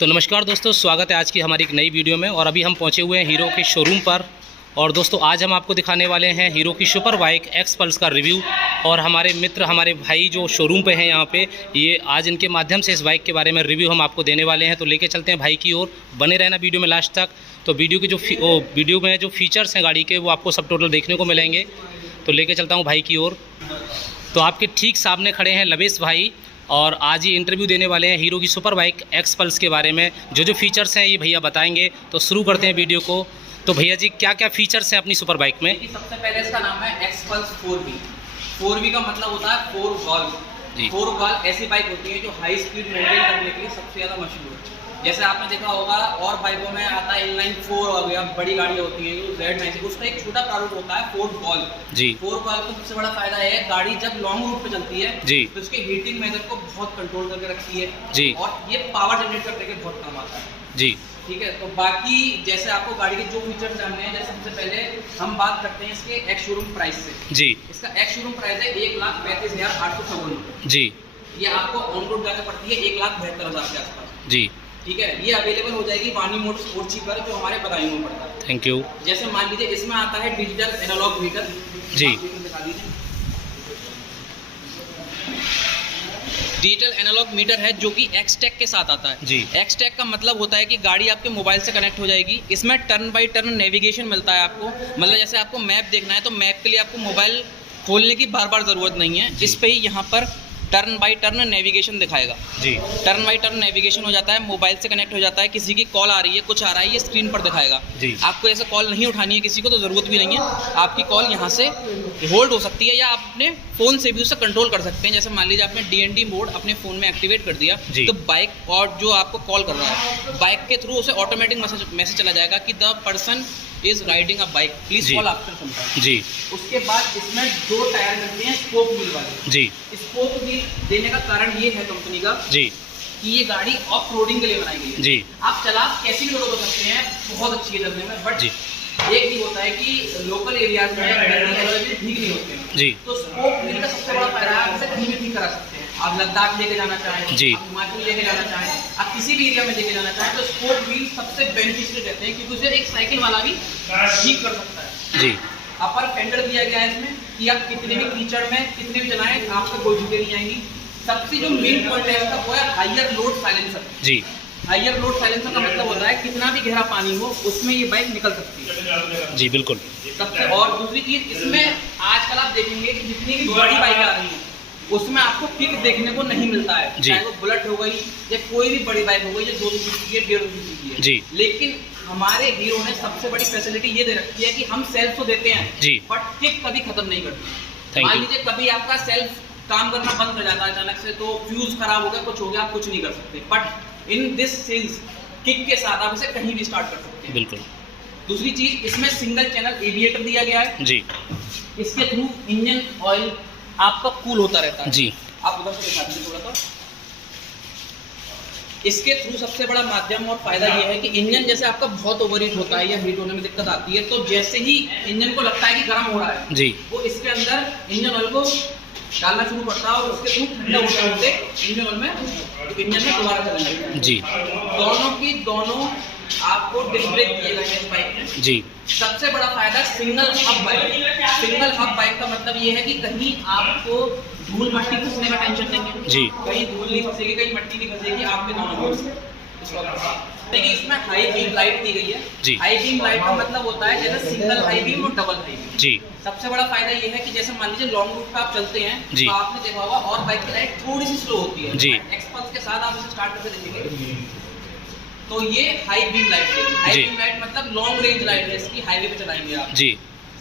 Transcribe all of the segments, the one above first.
तो नमस्कार दोस्तों, स्वागत है आज की हमारी एक नई वीडियो में। और अभी हम पहुंचे हुए हैं हीरो के शोरूम पर। और दोस्तों आज हम आपको दिखाने वाले हैं हीरो की सुपर बाइक एक्स पल्स का रिव्यू। और हमारे मित्र, हमारे भाई जो शोरूम पे हैं यहाँ पे, ये आज इनके माध्यम से इस बाइक के बारे में रिव्यू हम आपको देने वाले हैं। तो लेके चलते हैं भाई की ओर, बने रहना वीडियो में लास्ट तक। तो वीडियो की वीडियो में जो फीचर्स हैं गाड़ी के, वो आपको सब टोटल देखने को मिलेंगे। तो लेके चलता हूँ भाई की ओर। तो आपके ठीक सामने खड़े हैं लवेश भाई, और आज ये इंटरव्यू देने वाले हैं हीरो की सुपर बाइक एक्स पल्स के बारे में। जो फीचर्स हैं ये भैया बताएंगे। तो शुरू करते हैं वीडियो को। तो भैया जी, क्या क्या फीचर्स हैं अपनी सुपर बाइक में? सबसे पहले इसका नाम है एक्स पल्स 4V। 4V का मतलब होता है 4 वॉल्व। 4 वॉल्व ऐसी बाइक होती है जो हाई स्पीड मेंटेन करने के लिए सबसे ज़्यादा मशहूर है। जैसे आपने देखा होगा और बाइकों में आता है इनलाइन 4 हो गया, बड़ी गाड़ी होती है Z90, उसका एक छोटा प्रारूप होता है 4 वॉल्व जी। 4 वॉल्व का सबसे बड़ा फायदा है, गाड़ी जब लॉन्ग रूट पे चलती है जी, तो उसके हीटिंग मेजर को बहुत कंट्रोल करके रखती है जी, और ये पावर जनरेट करने के बहुत काम आता है जी। ठीक है, तो बाकी जैसे आपको गाड़ी के जो फीचर्स जानने हैं, जैसे सबसे पहले हम बात करते हैं इसके एक्स शोरूम प्राइस से जी। इसका एक्स शोरूम प्राइस है 1,35,856 जी। ये आपको ऑन रोड जाकर पड़ती है 1,72,000 के आसपास जी। ठीक है, ये अवेलेबल हो जाएगी वानी मोटर्स स्पोर्ट्स पर, जो हमारे बदायूं में पड़ता है। Thank you. जैसे मान लीजिए इसमें आता है डिजिटल एनालॉग मीटर जी। दिखा दीजिए, डिजिटल एनालॉग मीटर है जो कि एक्सटेक के साथ आता है जी। एक्सटेक का मतलब होता है कि गाड़ी आपके मोबाइल से कनेक्ट हो जाएगी। इसमें टर्न बाय टर्न नेविगेशन मिलता है आपको। मतलब जैसे आपको मैप देखना है तो मैप के लिए आपको मोबाइल खोलने की बार बार ज़रूरत नहीं है। इस पे ही यहाँ पर टर्न बाय टर्न नेविगेशन दिखाएगा जी। टर्न बाय टर्न नेविगेशन हो जाता है, मोबाइल से कनेक्ट हो जाता है। किसी की कॉल आ रही है, कुछ आ रहा है, ये स्क्रीन पर दिखाएगा जी। आपको ऐसे कॉल नहीं उठानी है किसी को, तो ज़रूरत भी नहीं है। आपकी कॉल यहाँ से होल्ड हो सकती है या आप अपने फ़ोन से भी उसे कंट्रोल कर सकते हैं। जैसे मान लीजिए आपने DND मोड अपने फ़ोन में एक्टिवेट कर दिया तो बाइक और जो आपको कॉल कर रहा है, बाइक के थ्रू उसे ऑटोमेटिक मैसेज चला जाएगा कि the person is riding a bike, please call after some time जी। उसके बाद इसमें 2 टायर मिलते हैं स्पोक व्हील वाले जी। स्पोक व्हील देने का कारण ये है कंपनी का जी कि ये गाड़ी ऑफ रोडिंग के लिए बनाई गई है जी। आप चला कैसी भी रोड हो सकते हैं, बहुत अच्छी है चलने में, बट जी एक ही होता है कि लोकल एरियाज में ठीक नहीं होते हैं जी। तो स्पोक व्हील का सबसे बड़ा फायदा है, आप इसे कहीं भी ठीक करा सकते हैं। आप लद्दाख लेके जाना चाहें जी, आप हिमाचल लेके जाना चाहें, आप किसी भी एरिया में लेके जाना चाहें, तो स्पोक व्हील सबसे बेनिफिशियल रहते हैं, क्योंकि उसे एक साइकिल वाला भी ठीक कर सकता है जी। अपर फेंडर दिया गया है इसमें कि आप कितने भी कीचड़ में कितने भी चलाएं, आपको कोई झुके नहीं आएंगी। सबसे जो मेन पॉइंट है इसका वो है हाइयर लोड साइलेंसर जी। हाइयर लोड साइलेंसर का मतलब होता है कितना भी गहरा पानी हो उसमें ये बाइक निकल सकती है जी, बिल्कुल। सबसे और दूसरी चीज इसमें आजकल आप देखेंगे कि जितनी भी बड़ी बाइक आ रही है उसमें आपको किक देखने को नहीं मिलता है, चाहे वो बुलेट हो गई या कोई भी बड़ी बाइक हो गई जो 200 सीसी की है, 150 सीसी की है जी। लेकिन हमारे हीरो ने सबसे बड़ी फैसिलिटी ये दे रखी है कि हम सेल्फ तो देते हैं जी, बट किक कभी खत्म नहीं करते। मान लीजिए कभी आपका सेल्फ काम करना बंद हो जाता है अचानक से, तो फ्यूज खराब हो गया, कुछ हो गया, आप कुछ नहीं कर सकते, but in this sense kick के साथ आप इसे कहीं भी स्टार्ट कर सकते हैं बिल्कुल। दूसरी चीज, इसमें सिंगल चैनल एविएटर दिया गया है जी। इसके थ्रू इंजन ऑयल आपका कूल होता रहता है जी। आप उधर से दिखा दीजिए थोड़ा सा। इसके थ्रू सबसे बड़ा माध्यम और फायदा ये है कि इंजन जैसे आपका बहुत ओवरहीट होता है या हीट होने में दिक्कत आती है, तो जैसे ही इंजन को लगता है कि गर्म हो रहा है जी, वो इसके अंदर इंजन ऑयल को डालना शुरू करता है और उसके थ्रू ठंडा होते इंजन ऑयल में दोबारा चलने लगता है जी। दोनों की दोनों आपको डिस्क ब्रेक दिए गए हैं इस बाइक में जी। सबसे बड़ा फायदा single hub bike. Single hub bike का मतलब ये है कि कहीं आपको धूल मट्टी फंसने का टेंशन नहीं है जी। कहीं धूल नहीं फंसेगी, कहीं मट्टी नहीं फंसेगी आपके दोनों रोड से। देखिए इसमें हाई बीम लाइट दी गई है जी। हाई बीम लाइट का मतलब होता है जैसे सिंगल हाई बीम और डबल हाई बीम जी। सबसे बड़ा फायदा ये है कि जैसे मान लीजिए लॉन्ग रूट पे आप चलते हैं जी, तो आपने देखा होगा और बाइक की लाइट थोड़ी सी स्लो होती है जी। एक्स पल्स के साथ आप इसे स्टार्ट करके देखेंगे तो ये हाई बीम लाइट है। हाई बीम लाइट मतलब लॉन्ग रेंज लाइट है इसकी, हाईवे पे चलाएंगे आप जी।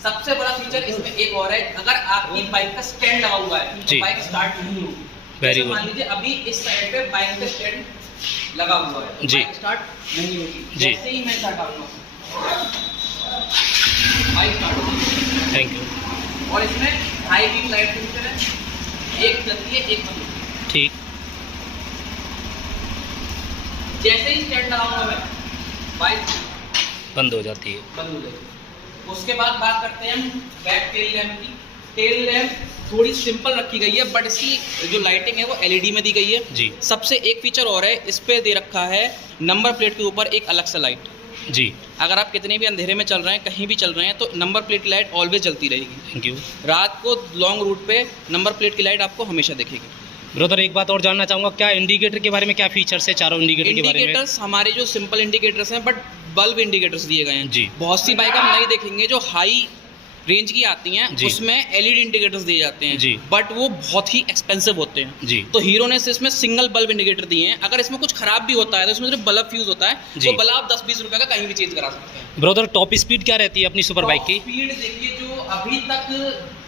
सबसे बड़ा फीचर इसमें एक और है, अगर आपकी बाइक का स्टैंड लगा हुआ है तो बाइक स्टार्ट नहीं होगी। Very good. मान लीजिए अभी इस साइड पे बाइक का स्टैंड लगा हुआ है जी, बाइक स्टार्ट नहीं होगी। जैसे ही मैं स्टार्ट करूंगा बाइक स्टार्ट होगी। Thank you. और इसमें हाई बीम लाइट फीचर है, एक चलती है एक बंद होती है ठीक। जैसे ही स्टैंड लगाऊंगा मैं बाइक बंद हो जाती है, बंद हो जाती है। उसके बाद बात करते हैं हम बैक टेल लैंप की। टेल लैम्प थोड़ी सिंपल रखी गई है, बट इसकी जो लाइटिंग है वो एलईडी में दी गई है जी। सबसे एक फीचर और है, इस पे दे रखा है नंबर प्लेट के ऊपर एक अलग सा लाइट जी। अगर आप कितने भी अंधेरे में चल रहे हैं, कहीं भी चल रहे हैं, तो नंबर प्लेट की लाइट ऑलवेज जलती रहेगी। Thank you. रात को लॉन्ग रूट पे नंबर प्लेट की लाइट आपको हमेशा दिखेगी। ब्रदर एक बात और जानना चाहूँगा, क्या इंडिकेटर के बारे में क्या फीचर्स है, चारों इंडिकेटर के बारे में? इंडिकेटर्स हमारे जो सिंपल इंडिकेटर्स हैं, बट बल्ब इंडिकेटर्स दिए गए हैं जी। बहुत सी बाइक हम नहीं देखेंगे जो हाई रेंज की आती हैं, उसमें एलईडी इंडिकेटर्स दिए जाते हैं जी। बट वो बहुत ही एक्सपेंसिव होते हैं जी। तो हीरो ने इसमें सिंगल बल्ब इंडिकेटर दिए हैं। अगर इसमें कुछ खराब भी होता है तो इसमें सिर्फ बल्ब फ्यूज होता है, तो बल्ब आप 10-20 रुपए का कहीं भी चेंज करा सकते हैं। ब्रदर टॉप स्पीड क्या रहती है अपनी सुपर बाइक की? स्पीड देखिए, जो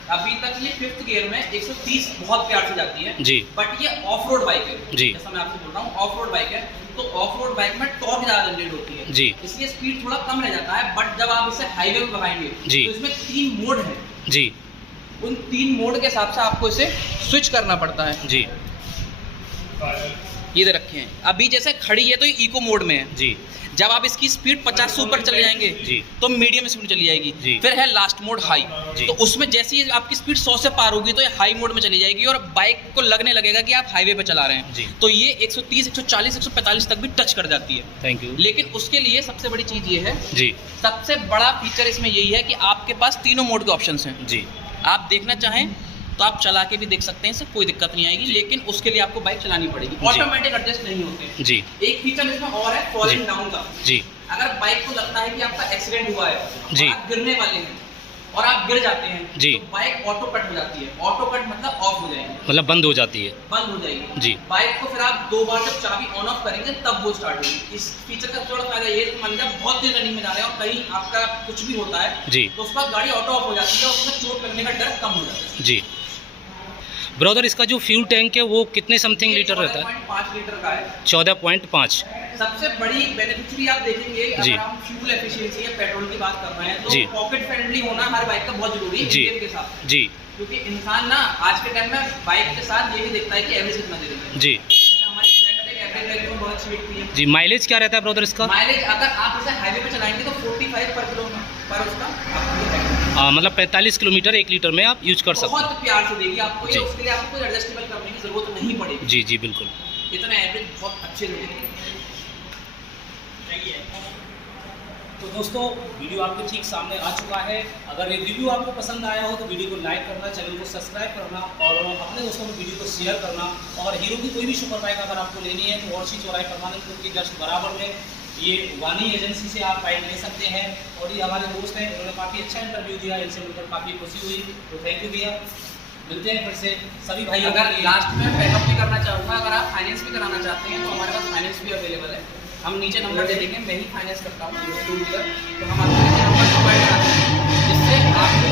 अभी तक ये 5th गियर में 130 बहुत प्यार से जाती है जी। बट ये ऑफ रोड बाइक है जी। जैसा मैं आपसे बोल रहा हूँ, ऑफ रोड बाइक है, तो ऑफ रोड बाइक में टॉर्क ज़्यादा जनरेट होती है जी। इसलिए स्पीड थोड़ा कम रह जाता है। बट जब आप इसे हाईवे में भगाएंगे जी। तो इसमें 3 मोड है जी। उन 3 मोड के हिसाब से आपको इसे स्विच करना पड़ता है जी। ये दे रखे हैं। अभी जैसे खड़ी है तो ये इको मोड में है जी। जब आप इसकी स्पीड 50 से ऊपर चले जाएंगे जी। तो मीडियम स्पीड चली जाएगी जी। फिर है लास्ट मोड हाई, जी। तो उसमें जैसे ही आपकी स्पीड 100 से पार होगी तो ये हाई मोड में चली जाएगी और बाइक को लगने लगेगा कि आप हाईवे पे चला रहे हैं जी। तो ये 130, 140, 145 तक भी टच कर जाती है। Thank you. लेकिन उसके लिए सबसे बड़ी चीज़ ये है जी। सबसे बड़ा फीचर इसमें यही है कि आपके पास तीनों मोड के ऑप्शन हैं। जी। आप देखना चाहें तो आप चला के भी देख सकते हैं, इससे कोई दिक्कत नहीं आएगी, लेकिन उसके लिए आपको बाइक चलानी पड़ेगी। ऑटोमेटिक एडजस्ट नहीं होते। जी। एक फीचर इसमें और है फॉलिंग डाउन का। जी। अगर बाइक को लगता है कि आपका एक्सीडेंट हुआ है जी। और आप गिरने वाले हैं और आप गिर जाते हैं जी। तो बाइक ऑटो कट हो जाती है। ऑटो कट मतलब ऑफ हो जाएगी, मतलब बंद हो जाती है। बंद हो जाएगी जी। बाइक को फिर आप 2 बार जब चाबी ऑन ऑफ करेंगे तब वो स्टार्ट होगी। इस फीचर का थोड़ा फायदा ये है कि मान लीजिए आप बहुत देर रनिंग में जा रहे हैं और कहीं आपका कुछ भी होता है जी। तो उसका गाड़ी ऑटो ऑफ हो जाती है, उसमें चोट लगने का डर कम हो जाता है। जी। ब्रदर इसका जो फ्यूल टैंक है वो कितने समथिंग लीटर रहता है? 14.5 लीटर का है। 14.5। सबसे बड़ी बेनिफिशियरी आप देखेंगे जी। अगर हम फ्यूल एफिशिएंसी या पेट्रोल की बात कर रहे हैं तो जी। पॉकेट फ्रेंडली होना हर बाइक का बहुत जरूरी है जी। इंजन के साथ। जी। क्योंकि इंसान ना आज के टाइम में बाइक के साथ ये भी देखता है कि एवरेज कितना दे रही है। जी। जैसे हमारी स्प्लेंडर एक एवरेज वैल्यू में बहुत अच्छी बिकती है। जी। माइलेज क्या रहता है ब्रदर इसका? माइलेज अगर आप इसे हाईवे पे चलाएंगे तो 45 पर किलो पर उसका आपको देगा। मतलब 45 किलोमीटर 1 लीटर में आप यूज कर सकते हैं। बहुत प्यार से देगी आपको ये, जी। उसके लिए आपको कोई एडजस्टेबल करने की जरूरत नहीं पड़ेगी। जी। जी बिल्कुल। इतना एवरेज बहुत अच्छे देगी। तो दोस्तों वीडियो आपके ठीक सामने आ चुका है। अगर ये रिव्यू आपको पसंद आया हो तो वीडियो को लाइक करना, चैनल को सब्सक्राइब करना और अपने दोस्तों को वीडियो को शेयर करना। और हीरो की कोई भी सुपर बाइक अगर आपको लेनी है तो वर्षी चौराहे परमानेंट रोड के जस्ट बराबर में ये वानी एजेंसी से आप बाइक ले सकते हैं। और ये हमारे दोस्त हैं, उन्होंने काफ़ी अच्छा इंटरव्यू दिया, इनसे मिलकर काफ़ी खुशी हुई, तो थैंक यू भैया। मिलते हैं फिर से सभी भाई। अगर लास्ट में बैकअप भी करना चाहूँगा, अगर आप फाइनेंस भी कराना चाहते हैं तो हमारे पास फाइनेंस भी अवेलेबल है। हम नीचे नंबर दे देंगे, मैं ही फाइनेंस करता हूँ 2 व्हीलर, तो हम आपको नीचे नंबर प्रोवाइड कराते हैं जिससे आपको